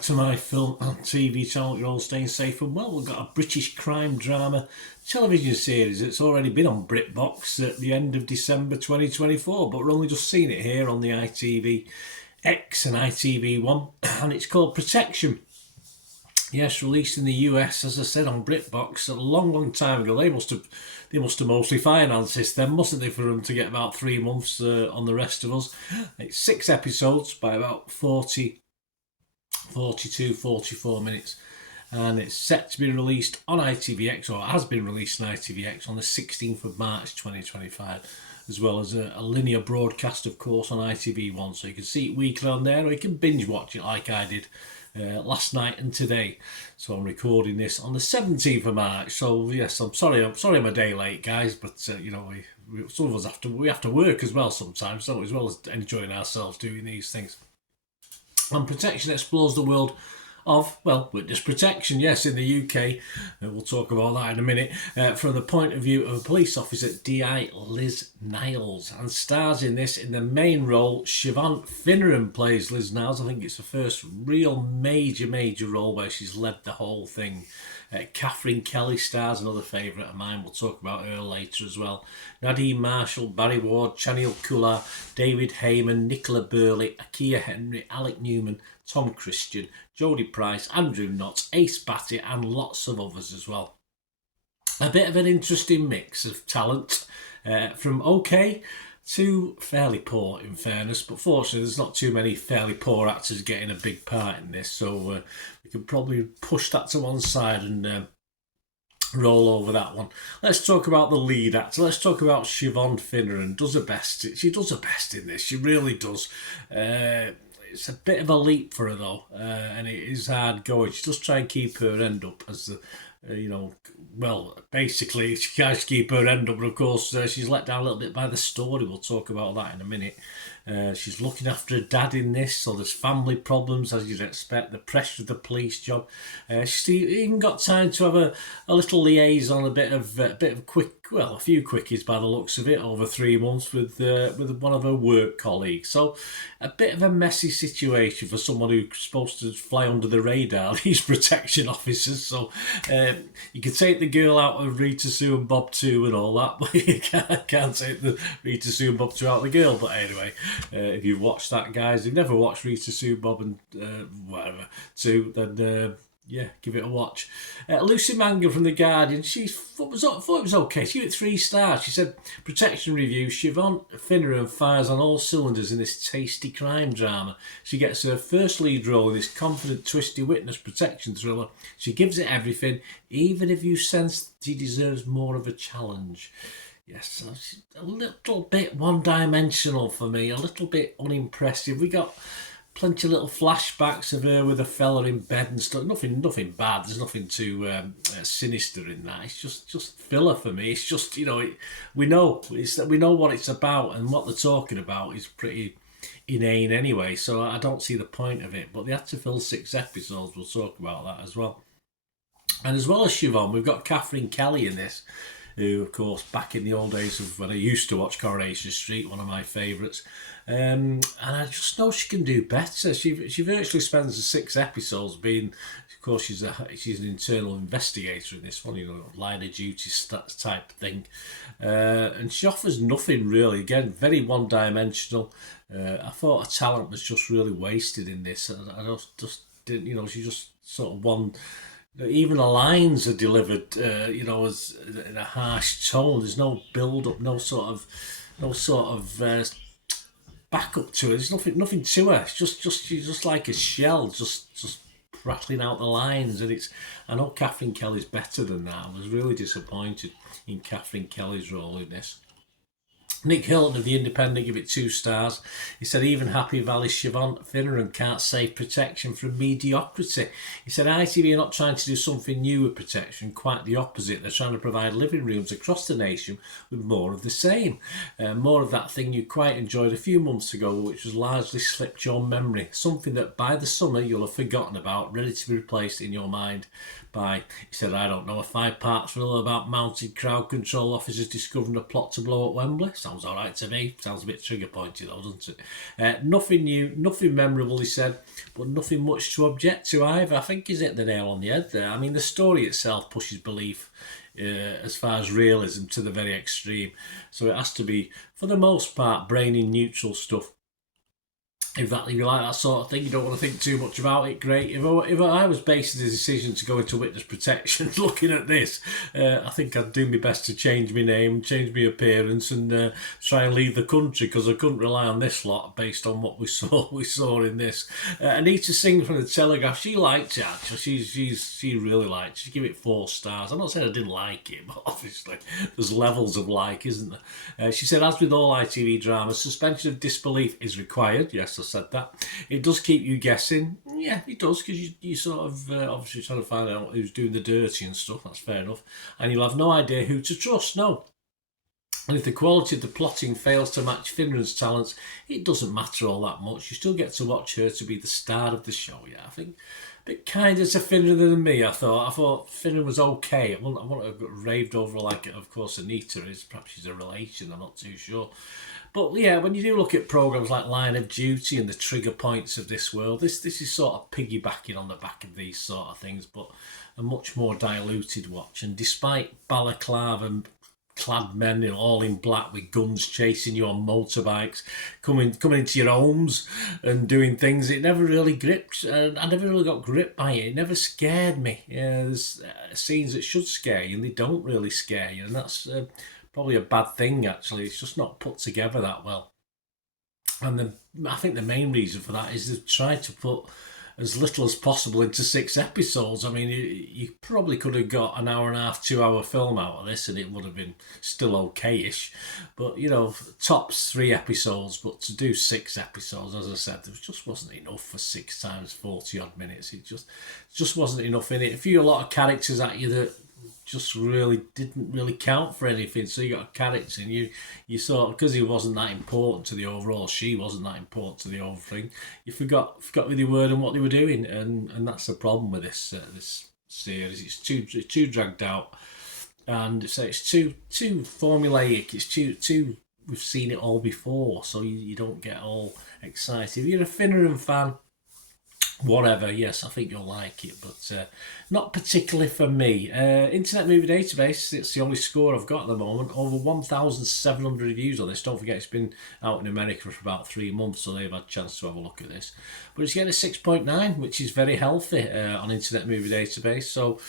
back to my film and TV channel. You're all staying safe and well. We've got a British crime drama television series that's already been on BritBox at the end of December 2024, but we're only just seeing it here on the ITVX and ITV1, and it's called Protection. Yes, released in the US, as I said, on BritBox a long time ago. They must have mostly financed this then, mustn't they, for them to get about 3 months on the rest of us. It's 6 episodes by about 44 minutes, and it's set to be released on ITVX, or has been released on ITVX on the 16th of March 2025, as well as a linear broadcast, of course, on ITV1, so you can see it weekly on there, or you can binge watch it like I did last night and today. So I'm recording this on the 17th of March, so yes, I'm sorry I'm a day late, guys, but you know, some of us have to work as well sometimes, so as well as enjoying ourselves doing these things. And Protection explores the world of, well, witness protection, yes, in the UK. We'll talk about that in a minute. From the point of view of a police officer, DI Liz Niles, and stars in this, in the main role, Siobhan Finneran plays Liz Niles. I think it's the first real major role where she's led the whole thing. Catherine Kelly stars, another favourite of mine. We'll talk about her later as well. Nadine Marshall, Barry Ward, Chanel Kullar, David Heyman, Nicola Burley, Akia Henry, Alec Newman, Tom Christian, Jodie Price, Andrew Knott, Ace Batty, and lots of others as well. A bit of an interesting mix of talent, from okay to fairly poor, in fairness, but fortunately there's not too many fairly poor actors getting a big part in this, so we can probably push that to one side and roll over that one. Let's talk about the lead actor. Let's talk about Siobhan Finneran. She does her best in this. She really does. It's a bit of a leap for her though, and it is hard going. She does try and keep her end up as the, basically she tries to keep her end up, but of course she's let down a little bit by the story. We'll talk about that in a minute. She's looking after her dad in this, so there's family problems, as you'd expect, the pressure of the police job. She's even got time to have a little liaison, a few quickies by the looks of it, over 3 months with one of her work colleagues. So a bit of a messy situation for someone who's supposed to fly under the radar, these protection officers. So you can take the girl out of Rita Sue and Bob 2 and all that, but you can't take the Rita Sue and Bob 2 out of the girl. But anyway, if you've watched that, guys, if you've never watched Rita Sue, Bob and whatever 2, then give it a watch. Lucy Mangan from The Guardian, she thought it was okay. She gave it 3 stars. She said, Protection review, Siobhan Finneran fires on all cylinders in this tasty crime drama. She gets her first lead role in this confident, twisty witness protection thriller. She gives it everything, even if you sense she deserves more of a challenge. Yes, a little bit one-dimensional for me, a little bit unimpressive. We got plenty of little flashbacks of her with a fella in bed and stuff. Nothing bad. There's nothing too sinister in that. It's just filler for me. It's just, we know what it's about, and what they're talking about is pretty inane anyway. So I don't see the point of it. But they had to fill 6 episodes. We'll talk about that as well. And as well as Siobhan, we've got Catherine Kelly in this, who, of course, back in the old days of when I used to watch Coronation Street, one of my favourites, and I just know she can do better. She virtually spends the 6 episodes being, of course, she's an internal investigator in this one, line of duty type thing, and she offers nothing really. Again, very one-dimensional. I thought her talent was just really wasted in this. I just didn't, she just sort of one. Even the lines are delivered, as in a harsh tone. There's no build-up, no sort of backup to it. There's nothing to her. She's just like a shell, just rattling out the lines. And I know Catherine Kelly's better than that. I was really disappointed in Catherine Kelly's role in this. Nick Hilton of The Independent gave it 2 stars. He said, even Happy Valley's Siobhan Finneran can't save protection from mediocrity. He said, ITV are not trying to do something new with protection, quite the opposite. They're trying to provide living rooms across the nation with more of the same. More of that thing you quite enjoyed a few months ago, which has largely slipped your memory. Something that by the summer you'll have forgotten about, ready to be replaced in your mind by, he said, I don't know, a 5-part thriller about mounted crowd control officers discovering a plot to blow up Wembley. Sounds Sounds all right to me. Sounds a bit trigger pointy though, doesn't it? Nothing new, nothing memorable, he said, but nothing much to object to either. I think he's hit the nail on the head there. I mean, the story itself pushes belief as far as realism to the very extreme. So it has to be, for the most part, brainy neutral stuff. If you like that sort of thing, you don't want to think too much about it, great. If I was basing the decision to go into witness protection looking at this, I think I'd do my best to change my name, change my appearance, and try and leave the country, because I couldn't rely on this lot based on what we saw in this. Anita Singh from the Telegraph, she liked it actually. She really liked it. She gave it 4 stars. I'm not saying I didn't like it, but obviously there's levels of like, isn't there? She said, as with all ITV dramas, suspension of disbelief is required. Yes, I said that. It does keep you guessing. Yeah, it does, because you sort of obviously trying to find out who's doing the dirty and stuff. That's fair enough. And you'll have no idea who to trust. No. And if the quality of the plotting fails to match Finran's talents, it doesn't matter all that much. You still get to watch her to be the star of the show. Yeah, I think a bit kinder to Finran than me, I thought Finran was okay. I wouldn't have raved over like it. Of course, Anita is. Perhaps she's a relation. I'm not too sure. But yeah, when you do look at programmes like Line of Duty and the trigger points of this world, this is sort of piggybacking on the back of these sort of things, but a much more diluted watch. And despite balaclava and clad men, all in black with guns chasing you on motorbikes, coming into your homes and doing things, it never really gripped. I never really got gripped by it. It never scared me. There's scenes that should scare you and they don't really scare you, and that's probably a bad thing, actually. It's just not put together that well. And I think the main reason for that is they've tried to put as little as possible into 6 episodes. I mean, you probably could have got an hour and a half, 2-hour film out of this and it would have been still okay-ish. But, tops 3 episodes, but to do 6 episodes, as I said, there just wasn't enough for 6 times 40-odd minutes. It just wasn't enough in it. A lot of characters at you that just really didn't really count for anything. So you got a character and you sort of, because he wasn't that important to the overall, she wasn't that important to the overall thing, you forgot who they were and what they were doing, and that's the problem with this series. It's too dragged out, and so it's too formulaic. It's too we've seen it all before, so you don't get all excited. If you're a Finran fan, whatever, yes, I think you'll like it, but not particularly for me. Internet Movie Database, it's the only score I've got at the moment. Over 1,700 reviews on this. Don't forget, it's been out in America for about 3 months, so they've had a chance to have a look at this. But it's getting a 6.9, which is very healthy on Internet Movie Database. So,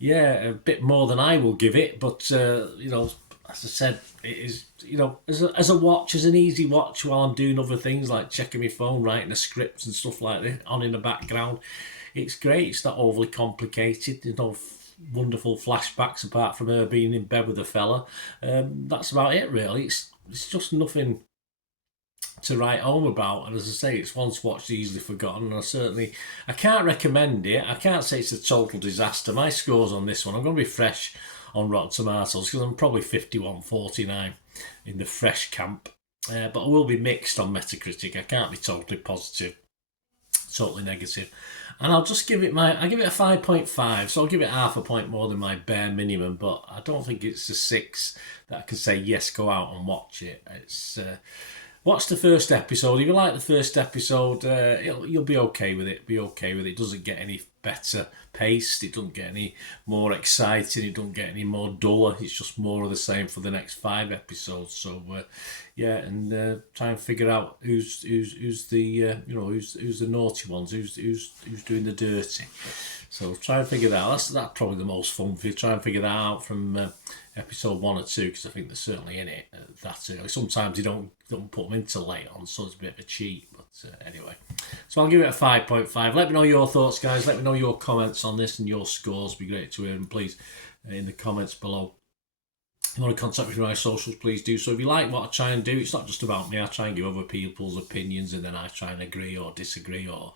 yeah, a bit more than I will give it, but, as I said, it is, as a watch, as an easy watch while I'm doing other things like checking my phone, writing a script and stuff like this on in the background. It's great. It's not overly complicated. There's no wonderful flashbacks apart from her being in bed with a fella. That's about it, really. It's just nothing to write home about, and as I say, it's once watched, easily forgotten, and I can't recommend it. I can't say it's a total disaster. My scores on this one, I'm going to be fresh on Rotten Tomatoes because I'm probably 51-49 in the fresh camp, but I will be mixed on Metacritic. I can't be totally positive, totally negative, and I'll just give it a 5.5, so I'll give it half a point more than my bare minimum, but I don't think it's a 6 that I can say yes, go out and watch it. It's watch the first episode. If you like the first episode, you'll be okay with it. It doesn't get any better paced. It doesn't get any more exciting. It doesn't get any more duller. It's just more of the same for the next 5 episodes. So, and try and figure out who's the who's the naughty ones, who's doing the dirty. So try and figure that out. That's probably the most fun for you. Try and figure that out from episode 1 or 2, because I think they're certainly in it that early. Sometimes you don't put them into late on, so it's a bit of a cheat. But anyway, so I'll give it a 5.5. Let me know your thoughts, guys. Let me know your comments on this and your scores. It'd be great to hear them, please, in the comments below. If you want to contact me through my socials, please do so. If you like what I try and do, it's not just about me. I try and give other people's opinions, and then I try and agree or disagree or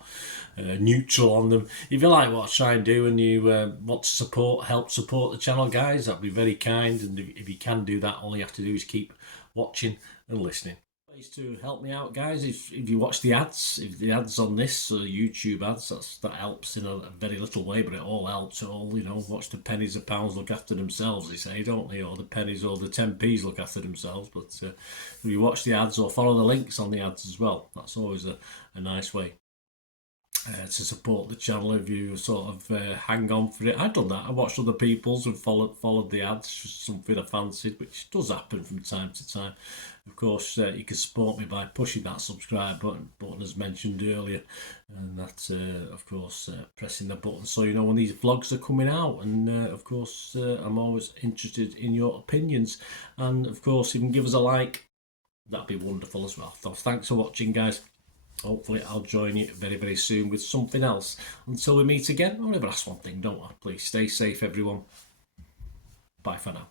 neutral on them. If you like what I try and do and you want to help support the channel, guys, that'd be very kind. And if you can do that, all you have to do is keep watching and listening. Ways to help me out, guys. If you watch the ads, if the ads on this YouTube ads, that helps in a very little way, but it all helps. It all, watch the pennies, the pounds look after themselves, they say, don't they? Or the pennies or the 10p's look after themselves. But if you watch the ads or follow the links on the ads as well, that's always a nice way to support the channel. If you sort of hang on for it, I've done that. I watched other people's and followed the ads, just something I fancied, which does happen from time to time. Of course, you can support me by pushing that subscribe button as mentioned earlier, and that of course pressing the button so you know when these vlogs are coming out. And of course I'm always interested in your opinions, and of course you can give us a like, that'd be wonderful as well. So thanks for watching, guys. Hopefully I'll join you very, very soon with something else. Until we meet again, I'll never ask one thing, don't I? Please stay safe, everyone. Bye for now.